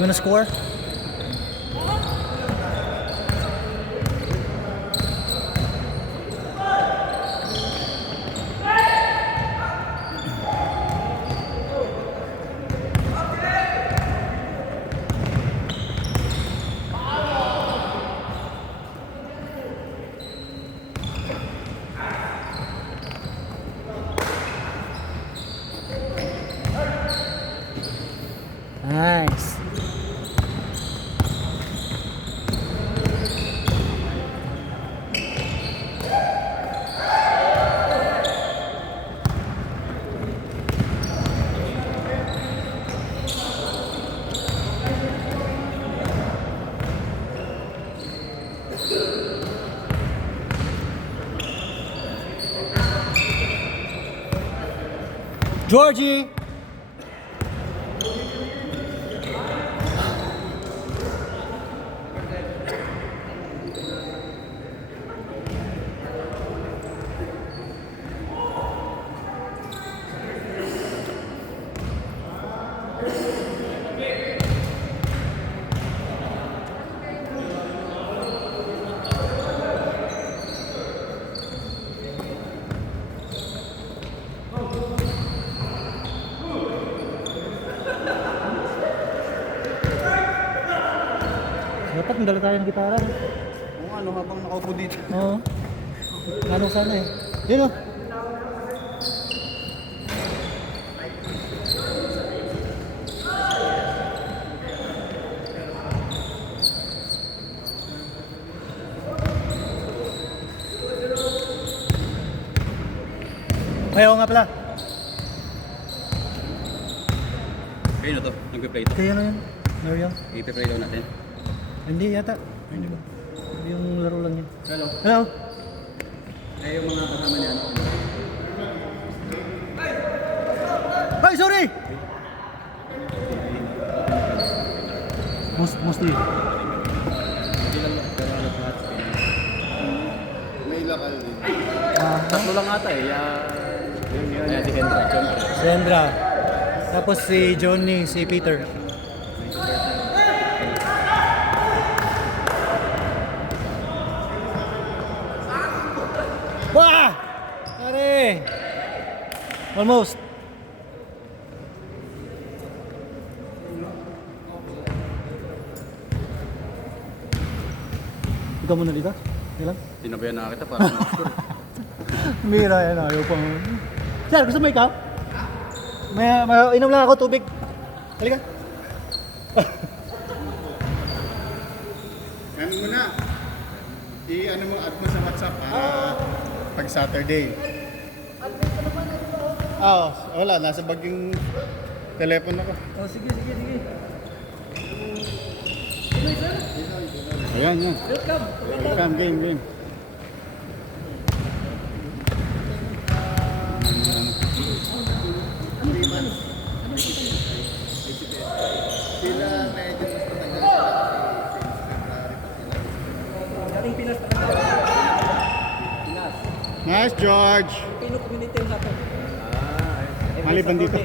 You wanna score? Nice. Georgie. Dapat magdala tayo ng gitara. Oo, ano habang nakaupo dito. Oo. Ano sana eh. Yun o. Ayaw nga pala. Kayo na to, nagpe-play to. Kaya na yun. Mariam. Ipe-play daw natin. Hindi yata. Hindi ba? Yung laro lang yun. Hello. Hello. Ay, yung mga kasama niya. Ay, sorry! Mostly. Hindi lang pero lahat. May lakal din. Tatlo lang ata eh. Kaya si Hendra, syempre. Sandra. Tapos si Johnny, si Peter. Wah! Pare! Almost. Ikaw muna dito? Ilang? Tinabayan na kita para mag-score. Mira yan, ayaw pang... Sir, gusto mo ikaw? May inom lang ako, tubig. Halika. Ano mo na? I-ano mo, add mo sa WhatsApp pag Saturday. Wala. Nasa bag yung telepono ko. Oh, sige. Ayan, yan. Welcome, game. Sila medyo mas matagal Dating Pinas pa Nice, George. Pino community yung natin. Maliban dito.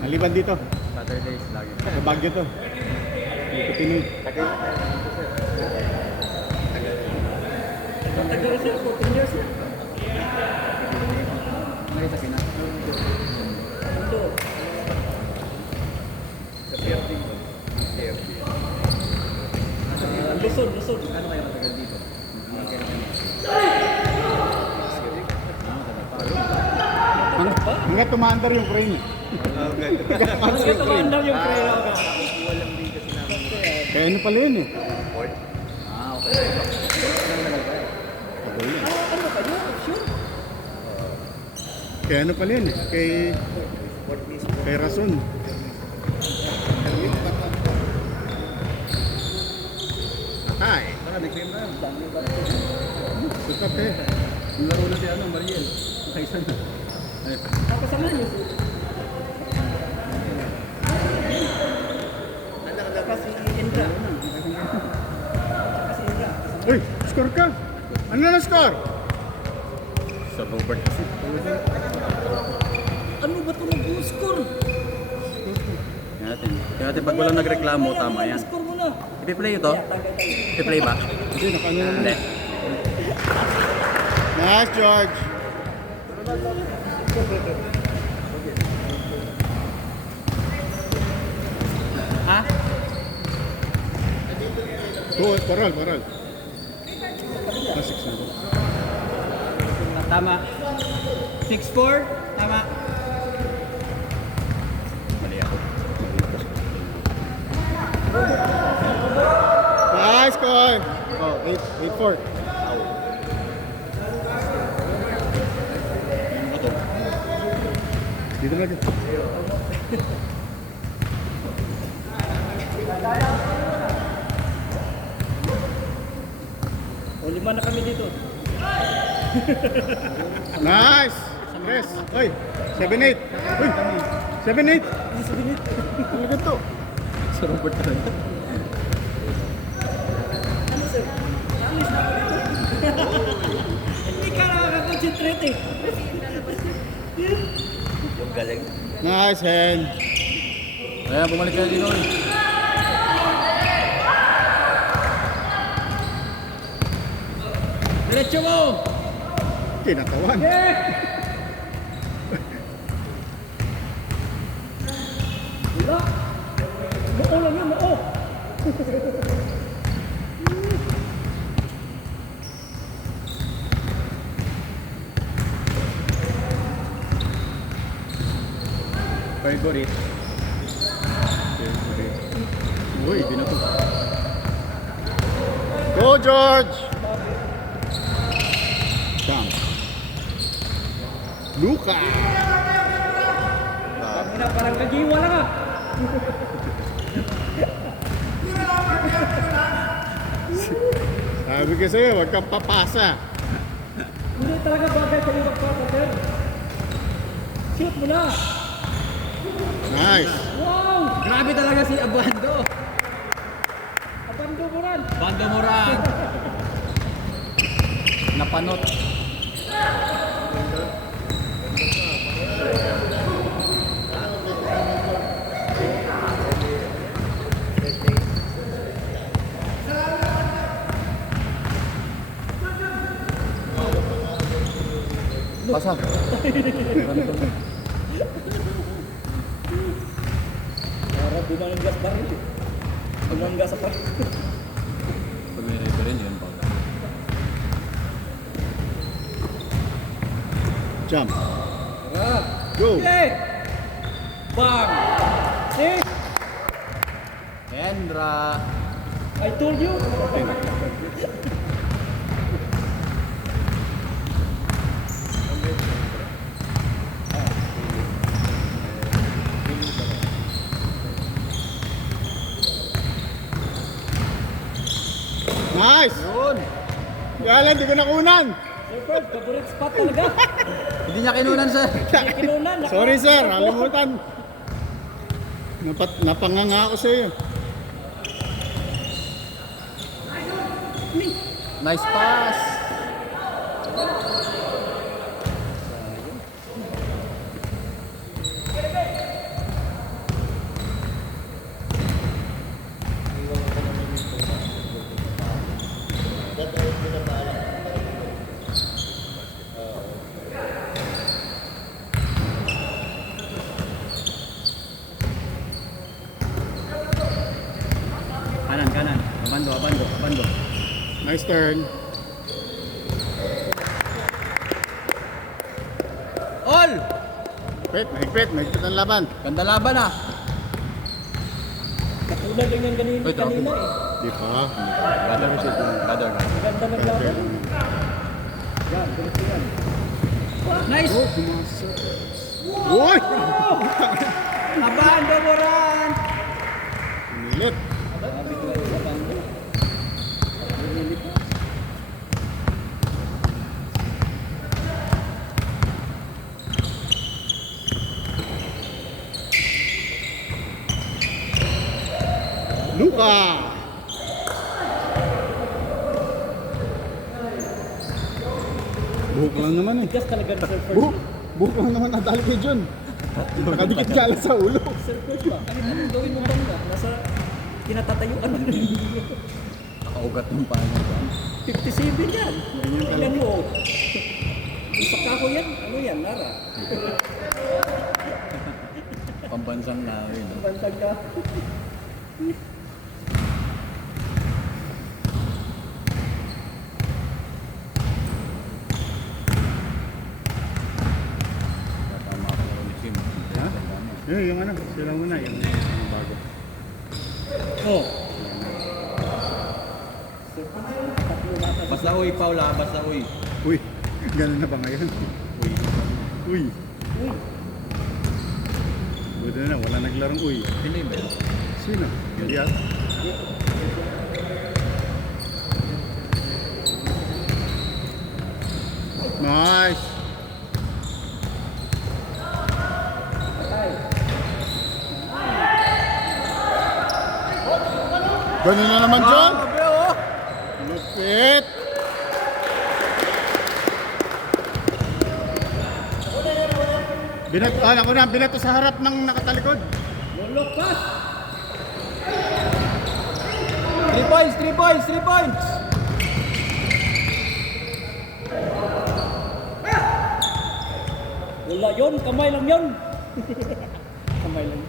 Maliban dito. Saturdays lagi. Sa Baguio to. Dito Pinoy. Tagal siya, 14 years na. May sa Pinas. Ito. Sa PFD ko. PFD. Luzon. Ano kayo matagal dito? Hanggang tumaandar yung crane. Hanggang tumandang yung prayer ako. Walang dito sinabi. Kaya ano pala yun eh. Okay. Ano pa yun? Sure. Kaya ano pala yun eh. Kay Rason. Hi. Baka nag-claim na. Sukat eh. Yung laro na si Mariel. Kaysa na. Tapos sama niyo. Kasi Indra. Uy, score ka. Ano na score? Sa Robert kasi. Ano ba ito nag-score? Tingnan natin pag walang nagreklamo, tama yan. Ipi-play ito? Ipi-play ba? Hindi, nakaano. Hindi. Nice, George. Ha? Go, paral. Ah, 6 na ba? Tama. 6-4? Tama. Mali ako. Nice call. Oh, 8-4. Dito lagi. O, 5 na kami dito. Nice. Press. Oy, 7-8. Uy, 7-8. 7-8. Talaga to. Sa Robert talaga. Hindi ka nakaka-concentrate eh. Nice hand. Ayan, bumalik kayo din oy. Diretso mo! Kinatawan. Wala. Noo lang yun, noo. Favorite. Uy, binato. Go, George. Bam. Luka. Parang kagiwa lang ah. Sabi ko sa'yo, huwag kang papasa. Hindi talaga bagay sa ibang pata, sir. Shoot mo na. Nice. Wow! Grabe talaga si Abando. Abando mo rin. Abando Moran. Napanot. Pasa. Para bumanggas pa rin. Bumanggas pa rin. Pag may reference yun, Paul. Jump. Ah. Go. Okay. Bang! See? Kendra. I told you. Nice. Yun. Kaya lang, di ko nakunan. Sir Fred, favorite spot talaga. Hindi niya kinunan, sir. Kinunan. Sorry, sir. Halimutan. Napanganga ako sa'yo. Nice pass. Kanan. Abando. Nice turn. All! Mahigpit ang laban. Ganda laban ah. Katulad lang yung kanina Wait, eh. Di pa. Gather. Ganda ng laban. Yan, ganito yan. Nice! Uy! Abando Moran! Nilit. Luka! Buhok lang naman eh. Tigas talaga ni Sir Fred. Buhok lang naman nadali kay John. Nakadikit ka lang sa ulo. Surplus ba? Anong gawin mo bangga? Nasa kinatatayuan mo. Nakaugat ng paano ba? 57 yan. Ilan mo? Isa ka ko yan? Ano yan? Nara? Pambansang namin. No? Bantag ka. Tama ako ni Kim. Ha? Yung ano, sila muna, yung bago. Oh. Basta uy, Paula, basta uy. Uy, ganun na ba ngayon? Uy. Uy, Uy. buti na, wala naglarong uy. Hindi ba? Sino? Hindi ata. Nice! Ganun na naman, John! Grabe oh! Lupit! Ako na, binato sa harap ng nakatalikod. Lulok pass. 3 points, 3 points, 3 points! Wala yun. Kamay lang yun. Kamay lang.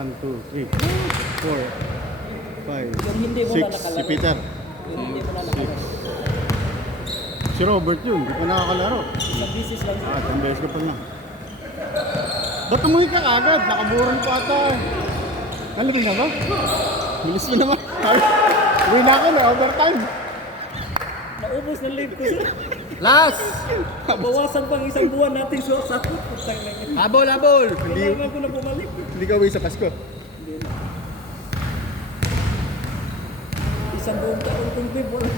1, 2, 3, 4, 5, Yung hindi mo na 6. nakalaro. Si Peter. Yung hindi mo na nakalaro. Si Robert yun, di pa nakakalaro. Isang bisis lang. Ah, 10 beses ka pa lang. Ba't umuwi ka agad? Nakaburon pa ata. Alam mo na ba? Bilis mo naman. Uwi na ako na, overtime. Naubos ng leave ko sir. Last! Bawasan pang isang buwan natin sa sakot. Habol, habol! Hindi naman ko na bumalik. Hindi ka uwi sa Pasko. Hindi na. Isang buong taon kong leave. Wala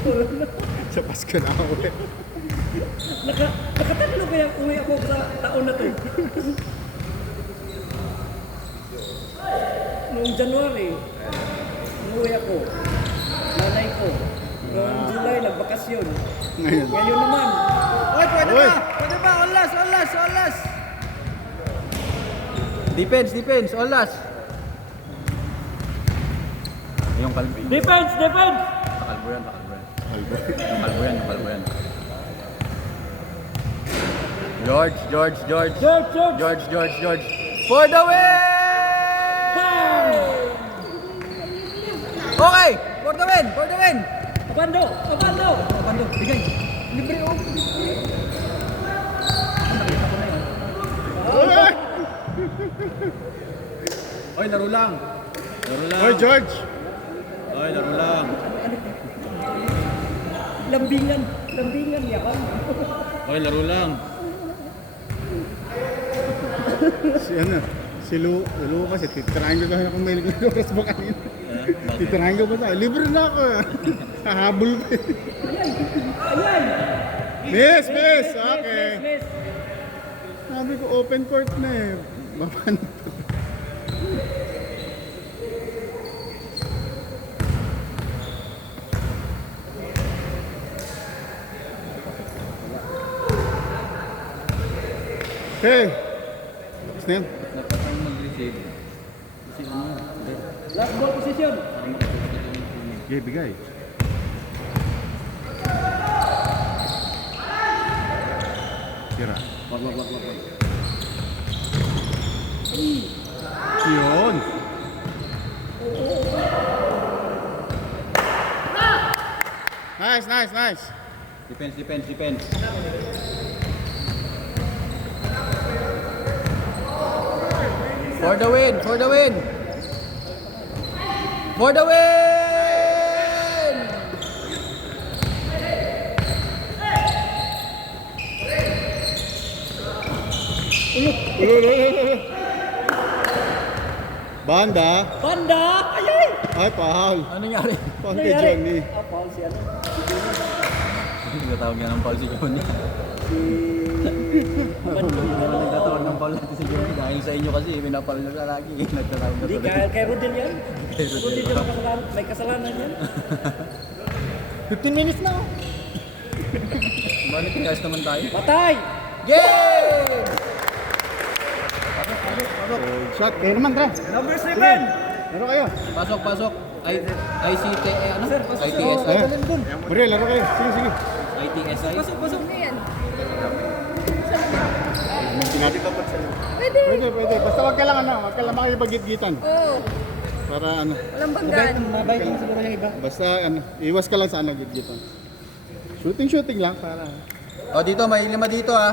na. Sa Pasko na ako uwi. Nakatatlo kaya uwi ako sa taon na to. Noong January, umuwi ako. Nanay ko. Noong July, nagbakasyon. Ngayon. Ngayon naman, Oy, pwede Uy! ba? Pwede ba? All last, all last, all last! Defense, defense, all last! Yung kalbi. defense! Nakalbo yan, nakalbo yan. Nakalbo yan, nakalbo yan. George. George! For the win! Okay! For the win! Abando! Pando, bigay. Libre oh. Oy, laro lang. Hoy, George! Oy, laro lang. Lambingan yan. Oy, laro lang. Si Lu kasi titirahin ko tayo kung may oras ba kanina. Titirahin ko ba tayo? Libre na ako. Hahabol ko. Ayan! Miss! Okay. Miss! Sabi ko open court na eh. Baban. Hey! Tapos na yan. Napatang mag-receive. Kasi ano, Last ball position. Okay, bigay. Tira. wag. Yun. Nice. Defense. For the win! Banda. Ayay! Ay, pahal. Ano nangyari? Pahal kay Johnny. Foul si ano? Nagtatawag nga ng foul si Johnny. Abando. Nagtatawag ng foul natin si Johnny. Dahil sa inyo kasi, pinapal na sa lagi. Nagtatawag na Hindi, tuloy. kay Rodel yan. Rodel yan may kasalanan yan. 15 minutes na. Balik, kayas naman tayo. Patay! Game! Shot. Kayo naman, Tra. Number 7! Laro kayo. Pasok, pasok. ICT, ano? ITSI. Ayan. Muriel, laro kayo. Sige, sige. ITSI. Pasok! Pwede. Pwede, pwede. Basta wag ka lang wag ka lang makikipag-gitgitan. Oo. Para Walang banggaan. Mabait lang siguro yung iba. basta iwas ka lang sa gitgitan. Shooting lang para. O dito, may 5 dito ah.